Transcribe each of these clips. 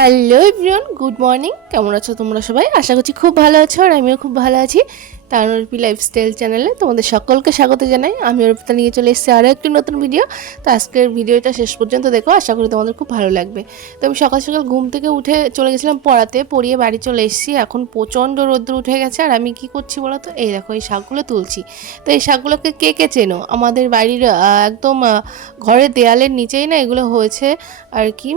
Hello everyone good morning কেমন আছো তোমরা সবাই? আশা করছি খুব ভালো আছো আর আমিও খুব ভালো আছি। তারপি লাইফস্টাইল চ্যানেলে তোমাদের সকলকে স্বাগত জানাই। আমি অর্পিতা নিয়ে চলে এসেছি আরও একটি নতুন ভিডিও তো আজকের ভিডিওটা শেষ পর্যন্ত দেখো, আশা করি তোমাদের খুব ভালো লাগবে। তো আমি সকাল সকাল ঘুম থেকে উঠে চলে গেছিলাম পড়াতে, পড়িয়ে বাড়ি চলে এসেছি। এখন প্রচণ্ড রোদ্র উঠে গেছে। আর আমি কি করছি বলো তো এই দেখো, এই শাকগুলো তুলছি। তো এই শাকগুলোকে কে কে চেনো? আমাদের বাড়ির একদম ঘরের দেয়ালের নিচেই না এগুলো হয়েছে আর কি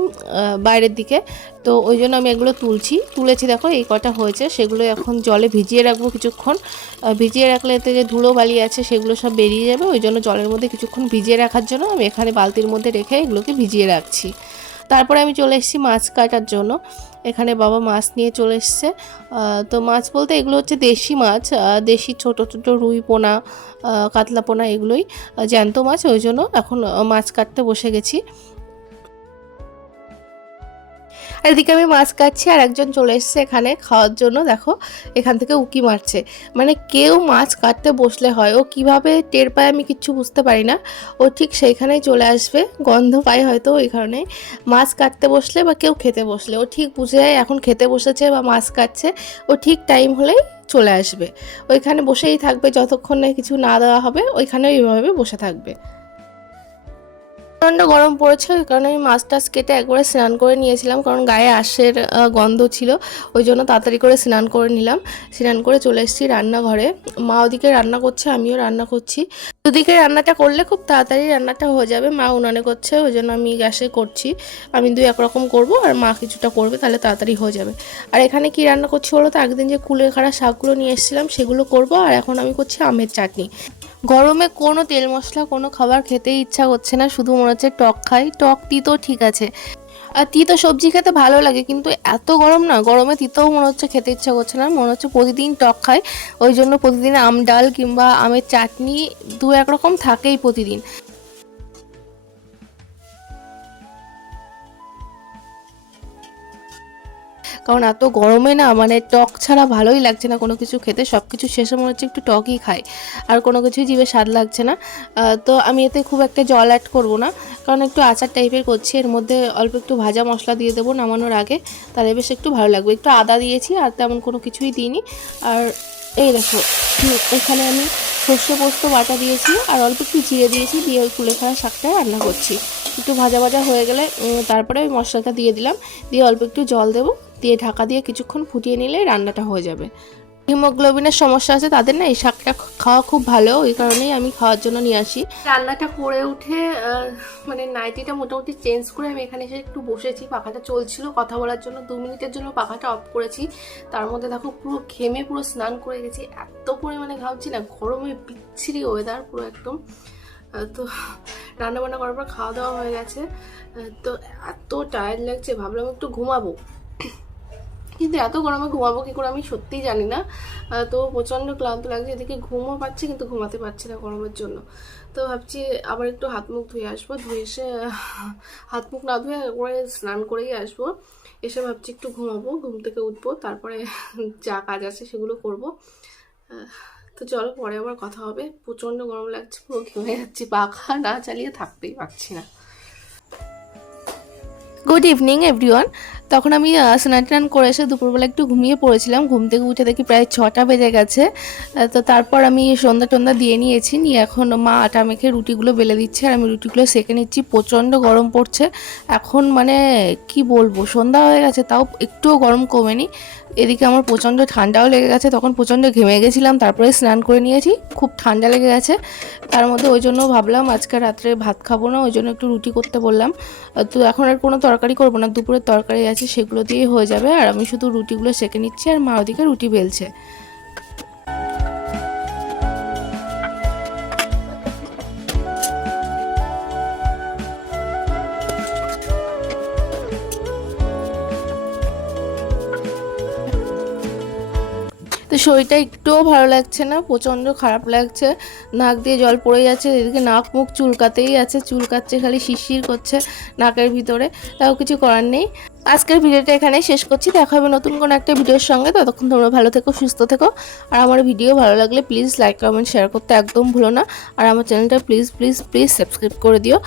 বাইরের দিকে। তো ওই জন্য আমি এগুলো তুলছি। তুলেছি দেখো, এই কটা হয়েছে। সেগুলো এখন জলে ভিজিয়ে রাখব কিছুক্ষণ। ভিজিয়ে রাখলে এতে যে ধুলো বালি আছে সেগুলো সব বেরিয়ে যাবে, ওই জন্য জলের মধ্যে কিছুক্ষণ ভিজিয়ে রাখার জন্য আমি এখানে বালতির মধ্যে রেখে এগুলোকে ভিজিয়ে রাখছি। তারপরে আমি চলে এসেছি মাছ কাটার জন্য। এখানে বাবা মাছ নিয়ে চলে এসছে। তো মাছ বলতে এগুলো হচ্ছে দেশি মাছ দেশি ছোট ছোট রুই পোনা কাতলা পোনা এগুলোই জ্যান্ত মাছ, ওই জন্য এখন মাছ কাটতে বসে গেছি। এদিকে আমি মাছ কাটছি আর একজন চলে এসছে এখানে খাওয়ার জন্য। দেখো, এখান থেকে উকি মারছে। মানে কেউ মাছ কাটতে বসলে হয়। ও কীভাবে টের পায় আমি কিচ্ছু বুঝতে পারি না। ও ঠিক সেইখানেই চলে আসবে। গন্ধ পায় হয়তো ওই কারণে। মাছ কাটতে বসলে বা কেউ খেতে বসলে। ও ঠিক বুঝে যায়, এখন খেতে বসেছে বা মাছ কাটছে। ও ঠিক টাইম হলেই চলে আসবে। ওইখানে বসেই থাকবে, যতক্ষণ না কিছু না দেওয়া হবে ওইখানে ওইভাবে বসে থাকবে। প্রচণ্ড গরম পড়েছে, ওই কারণে আমি মাছ টাছ কেটে একবারে স্নান করে নিয়েছিলাম, কারণ গায়ে আঁশের গন্ধ ছিল, ওই জন্য তাড়াতাড়ি করে স্নান করে নিলাম। স্নান করে চলে এসেছি রান্নাঘরে। মা ওদিকে রান্না করছে, আমিও রান্না করছি। দুদিকে রান্নাটা করলে খুব তাড়াতাড়ি রান্নাটা হয়ে যাবে, মা উনানে করছে, ওই জন্য আমি গ্যাসে করছি। আমি দুই একরকম করব আর মা কিছুটা করবে, তাহলে তাড়াতাড়ি হয়ে যাবে। আর এখানে কি রান্না করছি বলো তো? একদিন যে কুলের খাড়া শাকগুলো নিয়ে এসেছিলাম, সেগুলো করব, আর এখন আমি করছি আমের চাটনি। গরমে কোনো তেল মশলা, কোনো খাবার খেতে ইচ্ছা করছে না, শুধু মনে হচ্ছে টক খাই। টক তিতো ঠিক আছে। আর তিতো সবজি খেতে ভালো লাগে, কিন্তু এত গরম না, গরমে তিতোও মনে হচ্ছে খেতে ইচ্ছা করছে না, মনে হচ্ছে প্রতিদিন টক খাই। ওই জন্য প্রতিদিন আম ডাল কিংবা আমের চাটনি দু এক রকম থাকেই প্রতিদিন। কারণ এত গরমে না মানে টক ছাড়া ভালোই লাগছে না কোনো কিছু খেতে, সব কিছু শেষে মনে হচ্ছে একটু টকই খাই। আর কোনো কিছুই জিভে স্বাদ লাগছে না। তো আমি এতে খুব একটা জল অ্যাড করব না। কারণ একটু আচার টাইপের করছি, এর মধ্যে অল্প একটু ভাজা মশলা দিয়ে দেবো নামানোর আগে। তাহলে বেশ একটু ভালো লাগবে। একটু আদা দিয়েছি আর তেমন কোনো কিছুই দিইনি। আর এই দেখো এখানে আমি সর্ষে পোস্ত বাটা দিয়েছি আর অল্প একটু জিরে দিয়েছি দিয়ে ওই কুলে কুলেখাড়া শাকটা রান্না করছি। একটু ভাজা ভাজা হয়ে গেলে তারপরে ওই মশলাটা দিয়ে দিলাম। দিয়ে অল্প একটু জল দেবো। দিয়ে ঢাকা দিয়ে কিছুক্ষণ ফুটিয়ে নিলে রান্নাটা হয়ে যাবে। হিমোগ্লোবিনের সমস্যা আছে তাদের না, এই শাকটা খাওয়া খুব ভালো, ওই কারণেই আমি খাওয়ার জন্য নিয়ে আসি। রান্নাটা করে উঠে মানে নাইটিটা মোটামুটি চেঞ্জ করে আমি এখানে এসে একটু বসেছি, পাখাটা চলছিল, কথা বলার জন্য দু মিনিটের জন্য পাখাটা অফ করেছি। তার মধ্যে দেখো পুরো ঘেমে পুরো স্নান করে গেছি, এত পরিমাণে ঘামছি না, গরমে বিচ্ছিরি ওয়েদার পুরো একদম। তো রান্না বান্না করার পর খাওয়া দাওয়া হয়ে গেছে তো এত টায়ার্ড লাগছে, ভাবলাম একটু ঘুমাবো। কিন্তু এত গরমে ঘুমাবো কি করে আমি সত্যিই জানি না। তো প্রচণ্ড ক্লান্ত লাগছে, এদিকে ঘুমও পাচ্ছি কিন্তু ঘুমাতে পারছি না গরমের জন্য। তো ভাবছি আবার একটু হাত মুখ ধুয়ে আসব, ধুয়ে এসে হাত মুখ না ধুয়ে একবারে স্নান করেই আসব। এসে ভাবছি একটু ঘুমাবো, ঘুম থেকে উঠবো, তারপরে যা কাজ আছে সেগুলো করব। তো চলো পরে আবার কথা হবে। প্রচণ্ড গরম লাগছে, পুরো ঘেমে যাচ্ছি পাখা না চালিয়ে থাকতেই পারছি না। গুড ইভিনিং এভরিওয়ান তখন আমি স্নান টান করে এসে দুপুরবেলা একটু ঘুমিয়ে পড়েছিলাম। ঘুম থেকে উঠে দেখি প্রায় ছটা বেজে গেছে। তো তারপর আমি সন্ধ্যা টন্ধা দিয়ে নিয়েছি। নিয়ে এখন মা আটা মেখে রুটিগুলো বেলে দিচ্ছে আর আমি রুটিগুলো সেঁকে নিচ্ছি। প্রচণ্ড গরম পড়ছে। এখন মানে কি বলব, সন্ধ্যা হয়ে গেছে, তাও একটুও গরম কমেনি। এদিকে আমার প্রচণ্ড ঠান্ডাও লেগে গেছে, তখন প্রচণ্ড ঘেমে গেছিলাম, তারপরে স্নান করে নিয়েছি। খুব ঠান্ডা লেগে গেছে। তার মধ্যে ওই জন্য ভাবলাম আজকে রাত্রে ভাত খাব না, ওই জন্য একটু রুটি করতে বললাম। তো এখন আর কোনো তরকারি করব না, দুপুরের তরকারি আছে সেগুলো দিয়ে হয়ে যাবে। আর আমি শুধু রুটিগুলো সেঁকে নিচ্ছি আর মা ওদিকে রুটি বেলছে। তো শরীরটা একটুও ভালো লাগছে না, প্রচণ্ড খারাপ লাগছে। নাক দিয়ে জল পড়ে যাচ্ছে, এদিকে নাক মুখ চুলকাতেই আছে, চুলকাচ্ছে, খালি শিরশির করছে নাকের ভিতরে, তাও কিছু করার নেই। আজকের ভিডিওটা এখানে শেষ করছি, দেখা হবে নতুন কোনো একটা ভিডিওর সঙ্গে, ততক্ষণ তোমরা ভালো থেকো, সুস্থ থেকো। আর আমার ভিডিও ভালো লাগলে প্লিজ লাইক, কমেন্ট, শেয়ার করতে একদম ভুলো না। আর আমার চ্যানেলটা প্লিজ প্লিজ প্লিজ সাবস্ক্রাইব করে দিও।